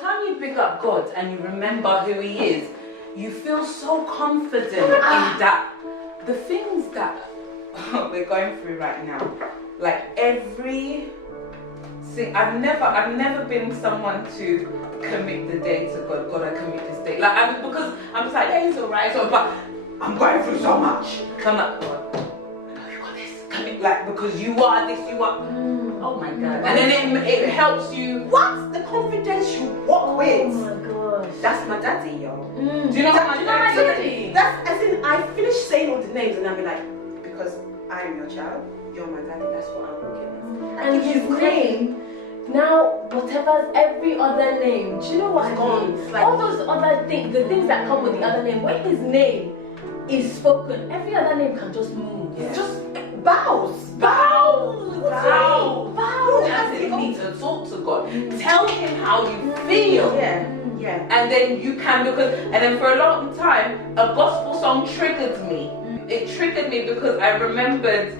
time you pick up God and you remember who He is, you feel so confident in that. The things that we're going through right now, like I've never been someone to commit the day to God. God, I commit this day. Because I'm just like, yeah, it's alright, but I'm going through so much. So I'm like, God, I know you got this. Commit, because you are this, you are. Oh my God. And then it helps you. What? The confidence you walk with. Oh my gosh. That's my daddy, yo. Do you know what my daddy? That's as in I finish saying all the names and I'll be like, because I am your child, you're my daddy, that's what I'm looking at. And his name, now whatever every other name, do you know what I mean? Like, all those other things, the things that come with the other name, when his name is spoken, every other name can just move. Yeah. just bows. You need to talk to God. Tell Him how you feel. Yeah. And then you can, and then for a long time, a gospel song triggered me. It triggered me because I remembered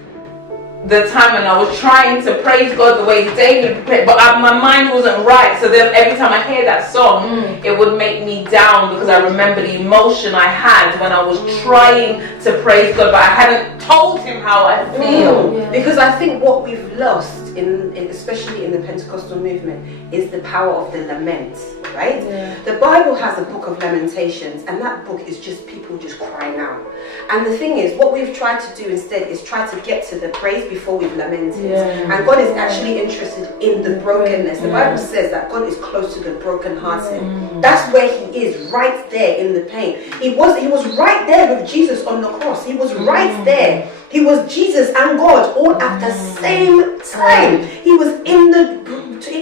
the time when I was trying to praise God the way David prayed, but my mind wasn't right. So then every time I hear that song, it would make me down because I remember the emotion I had when I was trying to praise God, but I hadn't told Him how I feel. Because I think what we've lost, especially in the Pentecostal movement, is the power of the lament, right? The Bible has a book of lamentations, and that book is just people just crying out. And the thing is, what we've tried to do instead is try to get to the praise before we've lamented. And God is actually interested in the brokenness. The Bible says that God is close to the brokenhearted. That's where He is, right there in the pain. He was right there with Jesus on the cross. He was right there. He was Jesus and God all at the same time. He was in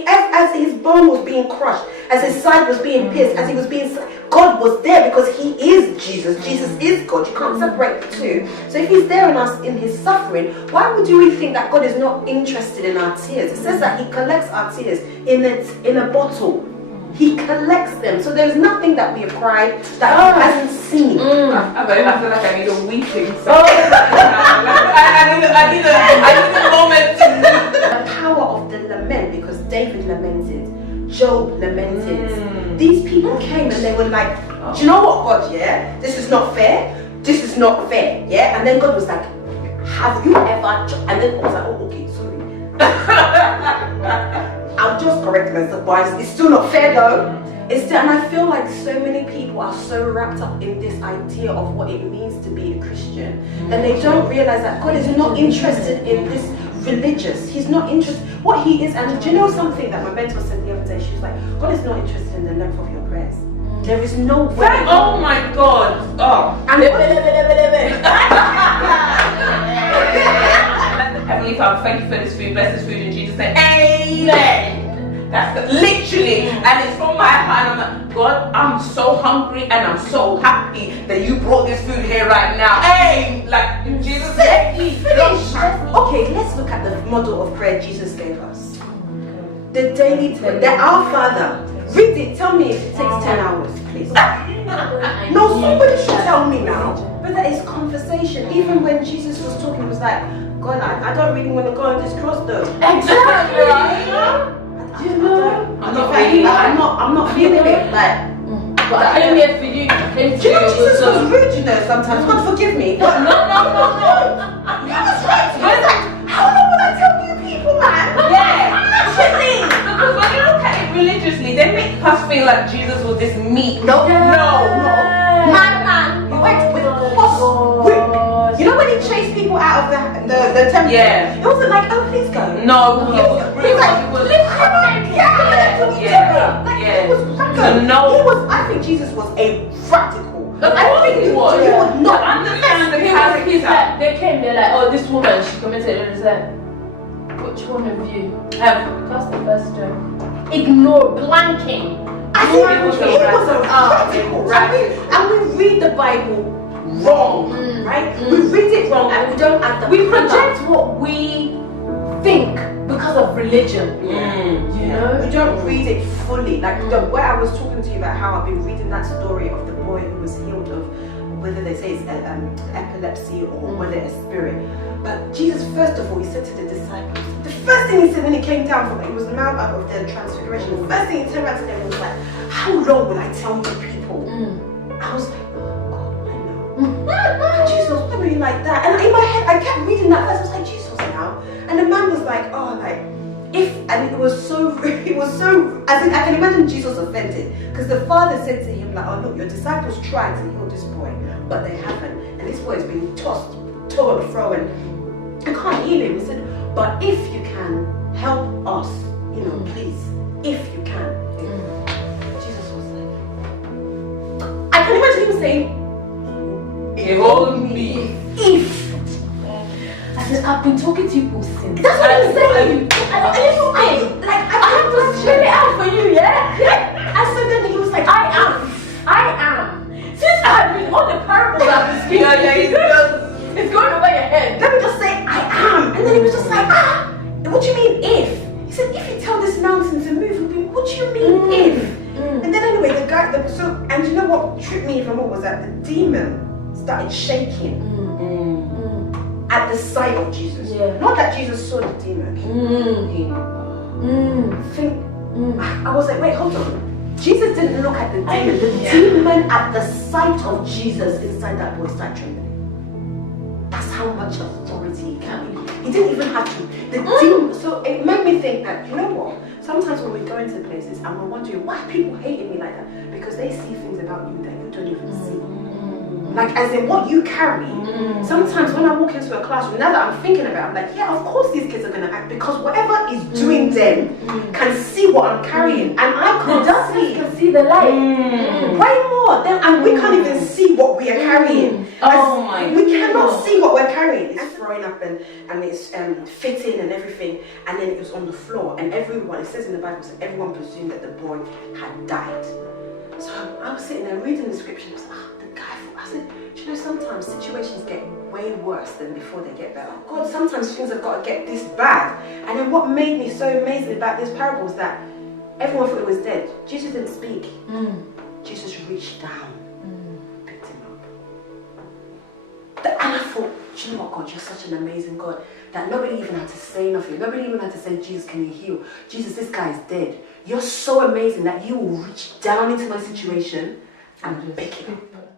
as his bone was being crushed, as his side was being pierced, as he was being, God was there because He is Jesus. Jesus is God. You can't separate the two. So if He's there in us in His suffering, why would we think that God is not interested in our tears? It says that He collects our tears in a bottle. He collects them. So there's nothing that we have cried that He hasn't seen. I feel like I need a weeping song. I need a moment to The power of the lament, because David lamented, Job lamented. These people came and they were like, do you know what, God, yeah? This is not fair. This is not fair, yeah? And then God was like, have you ever... And then I was like, oh, okay, sorry. I'll just correct myself, but it's still not fair though. And I feel like so many people are so wrapped up in this idea of what it means to be a Christian that they don't realize that God is not interested in this religious. He's not interested. What He is, and do you know something that my mentor said the other day? She was like, God is not interested in the length of your prayers. There is no way. Oh my God. Oh. And Heavenly Father, thank You for this food. Bless this food in Jesus' name. Amen. That's literally, and it's from my heart. I'm like, God, I'm so hungry and I'm so happy that You brought this food here right now. Hey, like in Jesus' name. Okay, let's look at the model of prayer Jesus gave us. The daily prayer. That Our Father. Read it. Tell me if it takes 10 hours, please. No, somebody should tell me now. But that is conversation. Even when Jesus was talking, he was like, God, I don't really want to go on this cross though. Exactly. You know, I'm not feeling it. Like, but I am here for you. do you know Jesus was rude, you know, sometimes? God forgive me. But No. He was right. He was like, how long will I tell you people, man? Yeah. Because when you look at it religiously, they make us feel like Jesus was this meat. No. Man. He went with horse whip. You know when He chased people out of the temple? Yeah. It wasn't like, oh, please go. No, He was He was like, lift him up. He was radical. I think Jesus was a radical. I think he was. He would not understand the He's character. like, they came, they're like, oh, this woman, she committed, and it's like, which one of you have cast the first stone? Ignore, blanking. I think he was a radical. And we read the Bible wrong, right? We read it wrong and we don't add the We project what we think because of religion. You know? We don't read it fully. Like where I was talking to you about how I've been reading that story of the boy who was healed of whether they say it's epilepsy or whether it's spirit. But Jesus, first of all, He said to the disciples, The first thing he said when he came down from it was the Mount of the Transfiguration. The first thing he turned around to them was like, how long will I tell you people? I was like, oh God, I know. Jesus, why were you like that? And in my head, I kept reading that verse. I was like, Jesus, now. And the man was like, oh, like, if, and it was so, as in, I can imagine Jesus offended. Because the father said to him, like, oh, look, your disciples tried to heal this boy, but they haven't. And this boy is being tossed, to and fro, and I can't heal him. He said, but if you can help us, you know, please, if you can. Jesus was like, I can imagine him saying, Behold me. If. I said, I've been talking to you both since. That's what I'm saying. I have to spell it out for you, yeah? And so then he was like, I am. Since I've been on the parable I've been speaking, it's going over your head. let me just say, I am. And then he was just like, what do you mean if? He said, if you tell this mountain to move, it'll be, what do you mean if? And then anyway, the guy, and you know what tripped me even more was that the demon started shaking at the sight of Jesus. Yeah. Not that Jesus saw the demon. I was like, wait, hold on. Jesus didn't look at the demon. The demon at the sight of Jesus inside that boy started trembling. That's how much authority he carried. He didn't even have to. The demon. So it made me think that, you know what? Sometimes when we go into places and we're wondering why people hating me like that, because they see things about you that you don't even see. Like as in what you carry. Sometimes when I walk into a classroom, now that I'm thinking about it, I'm like, yeah, of course these kids are gonna act because whatever is doing them can see what I'm carrying, and I can't see the light. way more than, and we can't even see what we are carrying. Oh my We cannot see what we're carrying. It's throwing up and it's fitting and everything, and then it was on the floor, and everyone, it says in the Bible, so everyone presumed that the boy had died. So I was sitting there reading the scripture, and I was like, I said, do you know, sometimes situations get way worse than before they get better. God, sometimes things have got to get this bad. And then what made me so amazing about this parable is that everyone thought he was dead. Jesus didn't speak. Jesus reached down, picked him up. And I thought, do you know what, God, you're such an amazing God that nobody even had to say nothing. Nobody even had to say, Jesus, can you heal? Jesus, this guy is dead. You're so amazing that you will reach down into my situation and pick him up.